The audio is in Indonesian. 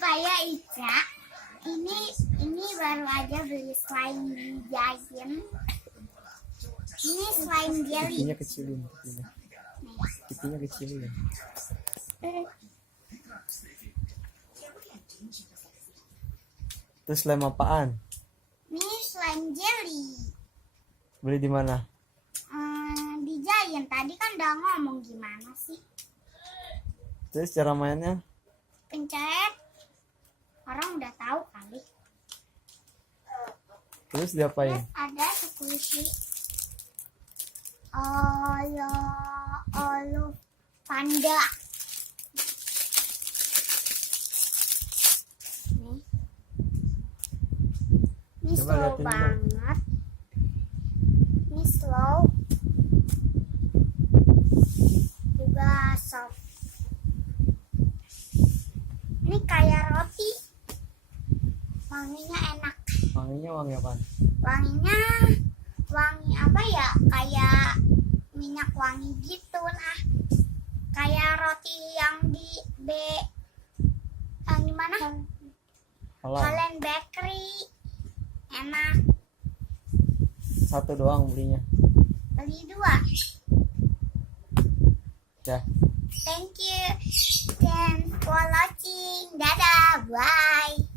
Saya Ica. Ini baru aja beli slime Giant. Ini slime jelly. Pipinya kecilin, pipinya kecilin. Terus slime apaan? Ini slime jelly. Beli di mana? Di Giant. Tadi kan udah ngomong gimana sih? Terus cara mainnya? Pencet. Orang udah tahu kali. Terus diapain? Terus ada squishy. Olu panda. Nih. Ini Coba slow liatin dulu. banget. Ini slow. Juga soft. Ini kayak roti. Wanginya enak. Wanginya wangi apaan? Wangi apa ya? Kayak minyak wangi gitu lah. Kayak roti yang di yang di mana? Holland Bakery. Enak. Satu doang belinya. Beli 2. Ya. Thank you. Thanks for watching. Dadah. Bye.